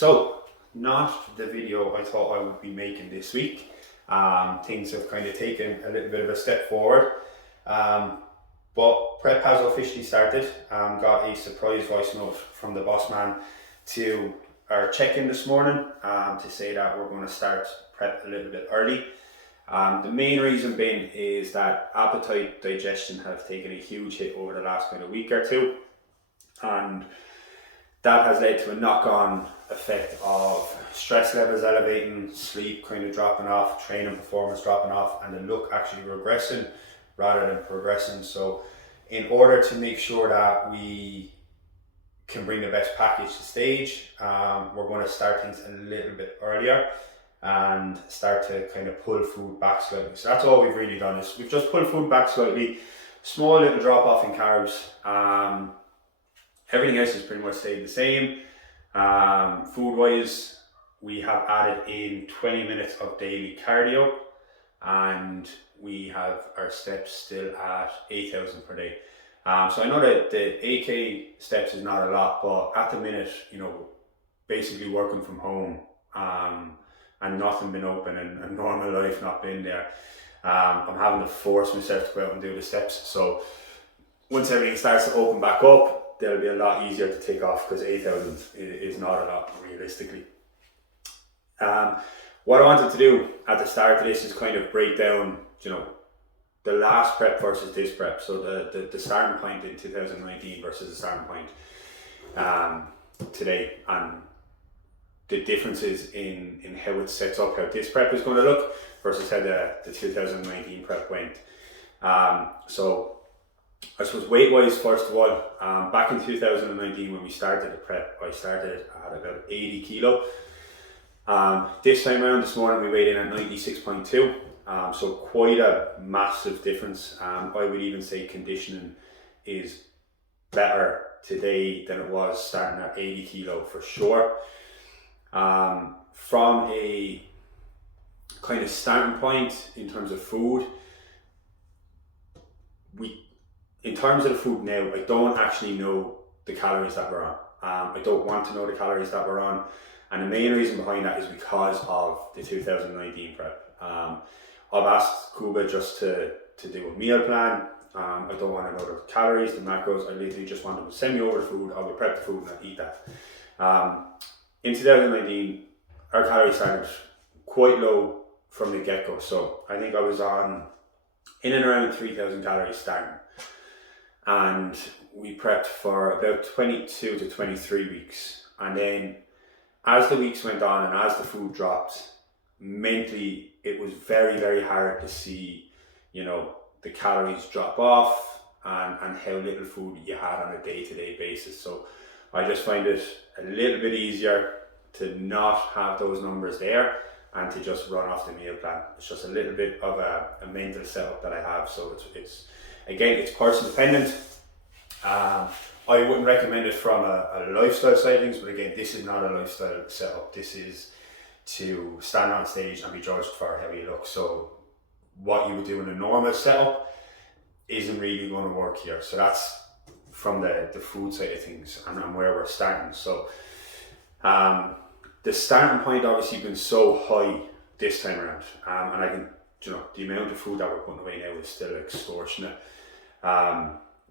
So, not the video I thought I would be making this week. Things have kind of taken a little bit of a step forward. But prep has officially started. Got a surprise voice note from the boss man to our check-in this morning to say that we're going to start prep a little bit early. The main reason being is that appetite, digestion have taken a huge hit over the last kind of week or two, and that has led to a knock-on effect of stress levels elevating, sleep kind of dropping off, training performance dropping off, and the look actually regressing rather than progressing. So in order to make sure that we can bring the best package to stage, we're going to start things a little bit earlier and start to kind of pull food back slightly. So that's all we've really done, is we've just pulled food back slightly, small little drop off in carbs. Everything else has pretty much stayed the same. Food wise, we have added in 20 minutes of daily cardio, and we have our steps still at 8,000 per day. So I know that the 8k steps is not a lot, but at the minute, basically working from home, and nothing been open and normal life not been there, I'm having to force myself to go out and do the steps. So once everything starts to open back up, they'll be a lot easier to take off, because 8,000 is not a lot realistically. What I wanted to do at the start of this is kind of break down, the last prep versus this prep. So the starting point in 2019 versus the starting point today, and the differences in how it sets up, how this prep is going to look versus how the 2019 prep went. So I suppose weight wise, first of all, back in 2019 when we started the prep, I started at about 80 kilo. This time around, this morning, we weighed in at 96.2. So quite a massive difference. I would even say conditioning is better today than it was starting at 80 kilo for sure. From a kind of starting point in terms of food, in terms of the food now, I don't actually know the calories that we're on. I don't want to know the calories that we're on. And the main reason behind that is because of the 2019 prep. I've asked Kuba just to do a meal plan. I don't want to know the calories, the macros. I literally just want them to send me over the food. I will prep the food and I'll eat that. In 2019, our calories started quite low from the get-go. So I think I was on in and around 3,000 calories starting. And we prepped for about 22 to 23 weeks. And then as the weeks went on and as the food dropped, mentally it was very, very hard to see, the calories drop off and how little food you had on a day-to-day basis. So I just find it a little bit easier to not have those numbers there and to just run off the meal plan. It's just a little bit of a mental setup that I have. So it's person dependent. I wouldn't recommend it from a lifestyle side of things, but again, this is not a lifestyle setup. This is to stand on stage and be judged for how you look. So what you would do in a normal setup isn't really going to work here. So that's from the food side of things and where we're starting. So the starting point obviously been so high this time around, and I can, the amount of food that we're putting away now is still extortionate.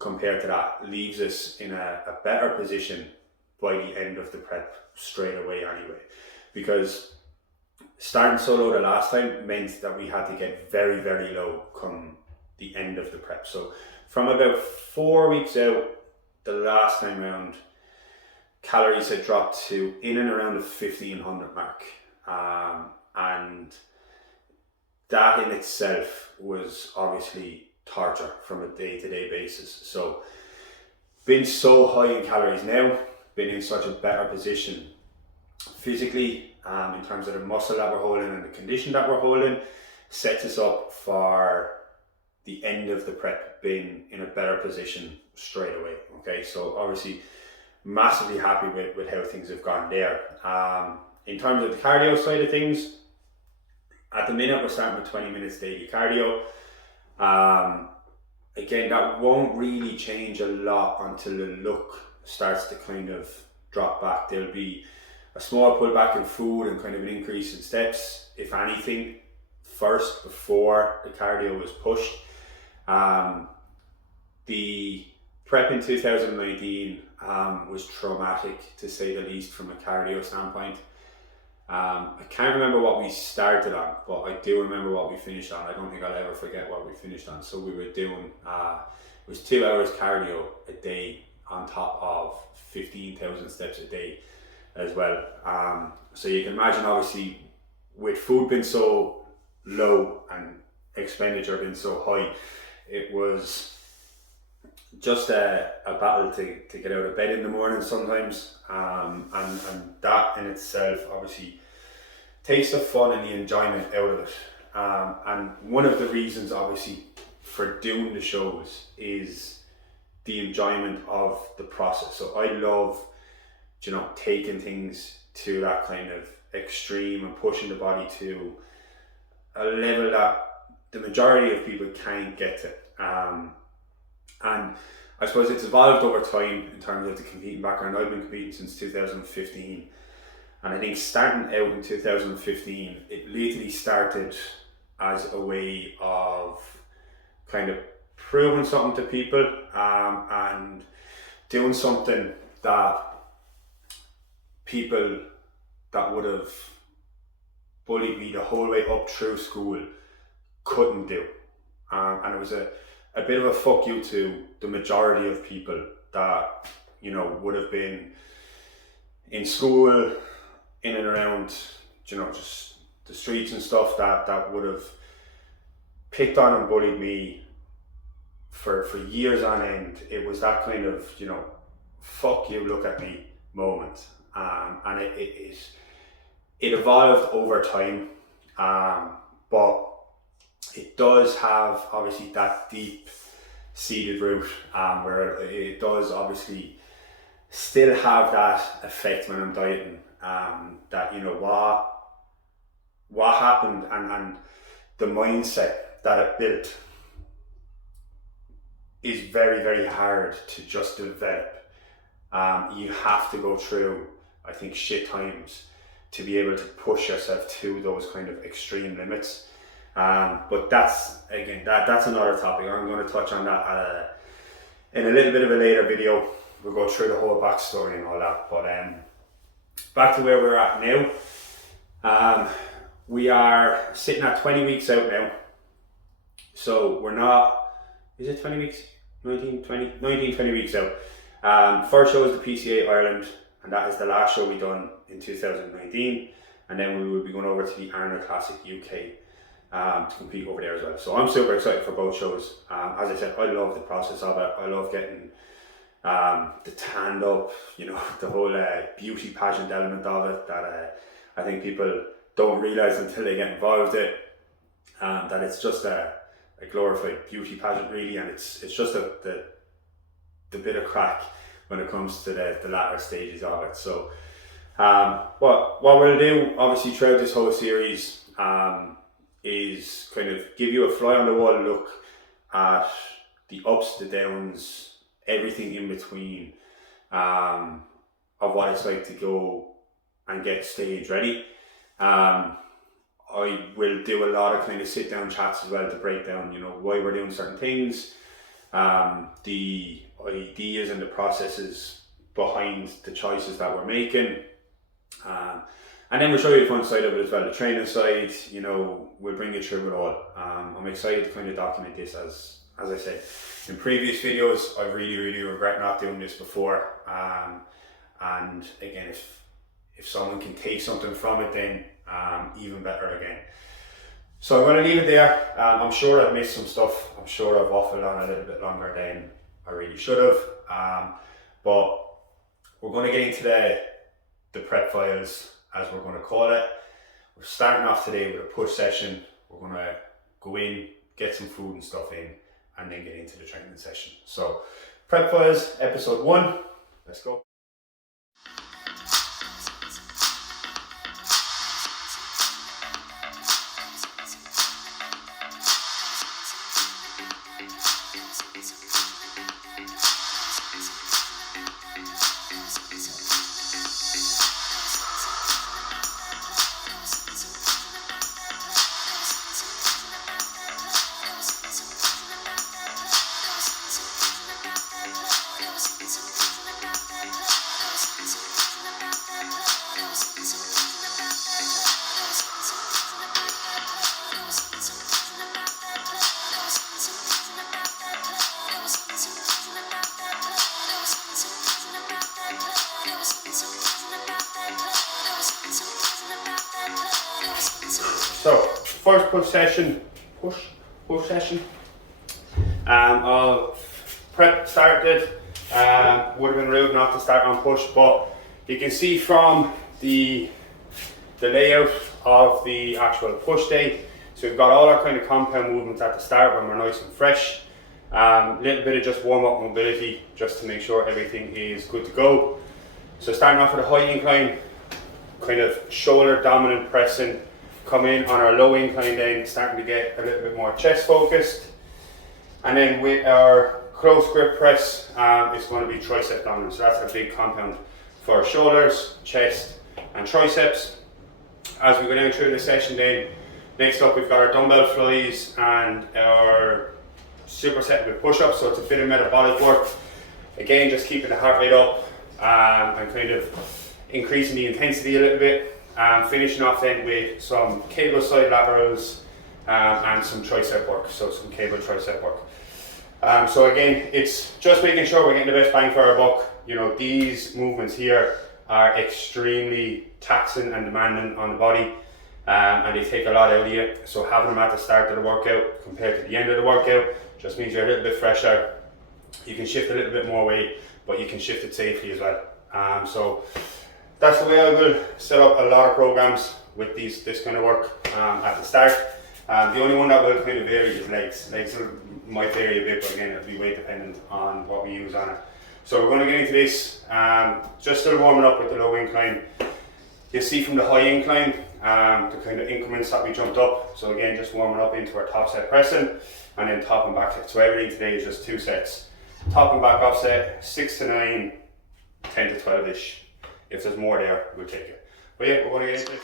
Compared to that, leaves us in a better position by the end of the prep straight away anyway, because starting so low the last time meant that we had to get very, very low come the end of the prep. So from about 4 weeks out, the last time around, calories had dropped to in and around the 1,500 mark, and that in itself was obviously torture from a day-to-day basis. So been so high in calories now, been in such a better position physically, in terms of the muscle that we're holding and the condition that we're holding, sets us up for the end of the prep being in a better position straight away. Okay, so obviously massively happy with how things have gone there. In terms of the cardio side of things, at the minute we're starting with 20 minutes daily cardio. Again, that won't really change a lot until the look starts to kind of drop back. There'll be a small pullback in food and kind of an increase in steps, if anything, first before the cardio was pushed. The prep in 2019 was traumatic, to say the least, from a cardio standpoint. I can't remember what we started on, but I do remember what we finished on. I don't think I'll ever forget what we finished on. So we were doing, it was 2 hours cardio a day on top of 15,000 steps a day as well. So you can imagine, obviously, with food being so low and expenditure being so high, it was just a battle to get out of bed in the morning sometimes, and that in itself obviously takes the fun and the enjoyment out of it, and one of the reasons obviously for doing the shows is the enjoyment of the process. So I love, taking things to that kind of extreme and pushing the body to a level that the majority of people can't get to. And I suppose it's evolved over time in terms of the competing background. I've been competing since 2015, and I think starting out in 2015, it literally started as a way of kind of proving something to people, and doing something that people that would have bullied me the whole way up through school couldn't do. And it was a bit of a fuck you to the majority of people that, would have been in school, in and around, just the streets and stuff, that would have picked on and bullied me for years on end. It was that kind of, fuck you, look at me moment. And it evolved over time, but it does have obviously that deep seated root, where it does obviously still have that effect when I'm dieting, that what happened and the mindset that it built is very, very hard to just develop. You have to go through, I think, shit times to be able to push yourself to those kind of extreme limits. But that's another topic. I'm going to touch on that in a little bit of a later video. We'll go through the whole backstory and all that. But back to where we're at now. We are sitting at 20 weeks out now. So we're not, is it 20 weeks? 19, 20 weeks out. First show is the PCA Ireland, and that is the last show we done in 2019. And then we will be going over to the Arnold Classic UK to compete over there as well. So I'm super excited for both shows. As I said, I love the process of it. I love getting the tanned up, the whole beauty pageant element of it that I think people don't realise until they get involved in it, that it's just a glorified beauty pageant really, and it's just the bit of crack when it comes to the latter stages of it. So what we'll do obviously throughout this whole series is kind of give you a fly on the wall look at the ups, the downs, everything in between, of what it's like to go and get stage ready. I will do a lot of kind of sit down chats as well to break down, why we're doing certain things, the ideas and the processes behind the choices that we're making. And then we'll show you the fun side of it as well, the training side, we'll bring you through it all. I'm excited to kind of document this as I said. In previous videos, I really, really regret not doing this before. And again, if someone can take something from it, then even better again. So I'm going to leave it there. I'm sure I've missed some stuff. I'm sure I've waffled on a little bit longer than I really should have. But we're going to get into the prep files, as we're going to call it. We're starting off today with a push session. We're going to go in, get some food and stuff in, and then get into the training session. So prep files, episode 1. Let's go. So first push session of prep started. Would have been rude not to start on push, but you can see from the layout of the actual push day. So we've got all our kind of compound movements at the start when we're nice and fresh. Little bit of just warm up mobility just to make sure everything is good to go. So starting off with a high incline, kind of shoulder dominant pressing, come in on our low incline then starting to get a little bit more chest focused. And then with our close grip press, it's going to be tricep dominant. So that's a big compound for our shoulders, chest and triceps. As we go down through the session then, next up we've got our dumbbell flies and our superset with push-ups, so it's a bit of metabolic work. Again, just keeping the heart rate up and kind of increasing the intensity a little bit. Finishing off then with some cable side laterals and some tricep work, so some cable tricep work. So again, it's just making sure we're getting the best bang for our buck. You know, these movements here are extremely taxing and demanding on the body, and they take a lot out of you. So having them at the start of the workout compared to the end of the workout just means you're a little bit fresher. You can shift a little bit more weight, but you can shift it safely as well. So that's the way I will set up a lot of programs with this kind of work at the start. The only one that will kind of vary is legs. Legs might vary a bit, but again, it'll be weight dependent on what we use on it. So we're going to get into this, just still warming up with the low incline. You'll see from the high incline, the kind of increments that we jumped up. So again, just warming up into our top set pressing and then top and back set. So everything today is just 2 sets. Top and back offset, 6 to 9, 10 to 12-ish. If there's more there, we'll take it. But yeah, we're going to get into this.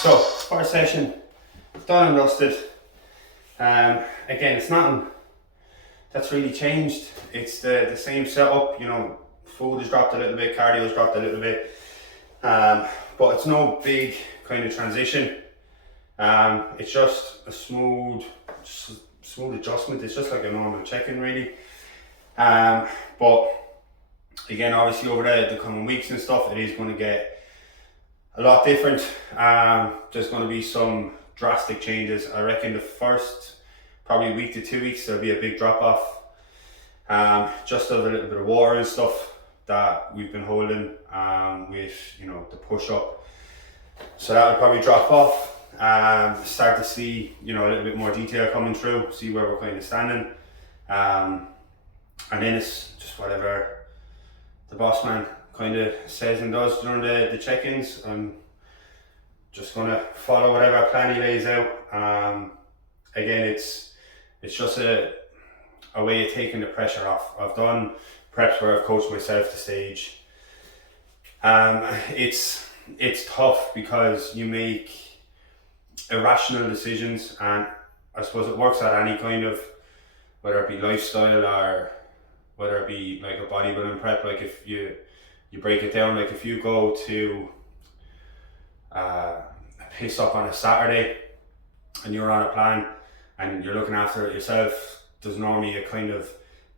So, first session, done and dusted. Again, it's nothing that's really changed. It's the same setup, you know, food has dropped a little bit, cardio has dropped a little bit, but it's no big kind of transition. It's just a smooth adjustment. It's just like a normal check-in really. But again, obviously over the coming weeks and stuff, it is going to get a lot different. There's going to be some drastic changes. I reckon the first probably week to 2 weeks there'll be a big drop off. Just of a little bit of water and stuff that we've been holding with, you know, the push up. So that will probably drop off. Start to see, you know, a little bit more detail coming through, see where we're kind of standing. And then it's just whatever the boss man kind of says and does during the check-ins. I'm just going to follow whatever plan he lays out. Again, it's just a way of taking the pressure off. I've done preps where I've coached myself to stage. It's tough because you make irrational decisions, and I suppose it works at any kind of, whether it be lifestyle or whether it be like a bodybuilding prep. Like if you break it down, like if you go to a piss up on a Saturday and you're on a plan and you're looking after it yourself, there's normally a kind of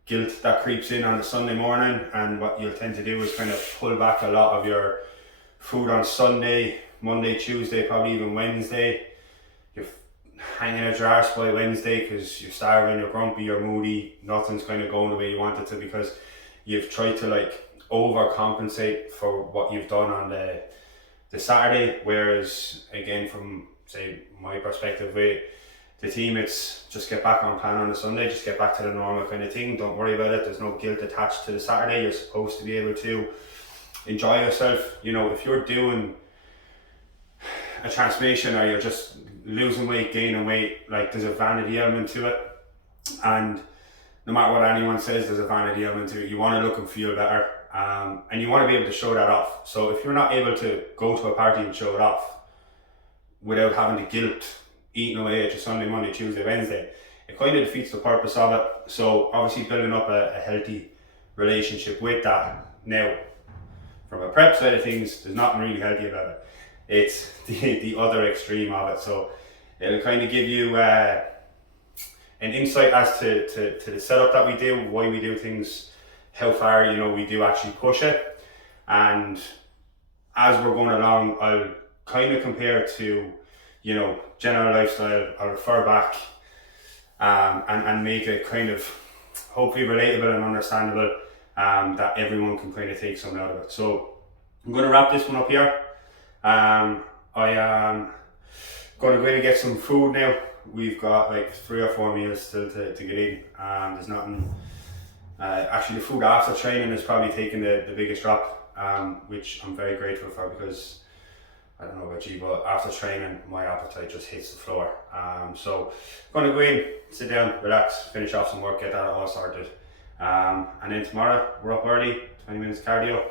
guilt that creeps in on the Sunday morning, and what you'll tend to do is kind of pull back a lot of your food on Sunday, Monday, Tuesday, probably even Wednesday. You're hanging out your arse by Wednesday because you're starving, you're grumpy, you're moody, nothing's kind of going the way you want it to, because you've tried to like overcompensate for what you've done on the Saturday. Whereas again, from say my perspective with the team, it's just get back on plan on the Sunday, just get back to the normal kind of thing, don't worry about it. There's no guilt attached to the Saturday. You're supposed to be able to enjoy yourself. You know, if you're doing a transformation or you're just losing weight, gaining weight, like there's a vanity element to it, and no matter what anyone says, there's a vanity element to it. You want to look and feel better, and you want to be able to show that off. So if you're not able to go to a party and show it off without having to guilt eating away at your Sunday, Monday, Tuesday, Wednesday, it kind of defeats the purpose of it. So obviously building up a healthy relationship with that. Now, from a prep side of things, there's nothing really healthy about it. It's the other extreme of it. So it'll kind of give you an insight as to the setup that we do, why we do things, how far, you know, we do actually push it. And as we're going along, I'll kind of compare to, you know, general lifestyle. I'll refer back and make it kind of hopefully relatable and understandable, that everyone can kind of take something out of it. So I'm going to wrap this one up here. I am going to go in and get some food now. We've got like 3 or 4 meals still to get in. There's nothing, actually the food after training has probably taken the biggest drop, which I'm very grateful for, because I don't know about you, but after training my appetite just hits the floor. So I'm going to go in, sit down, relax, finish off some work, get that all sorted, and then tomorrow we're up early, 20 minutes cardio,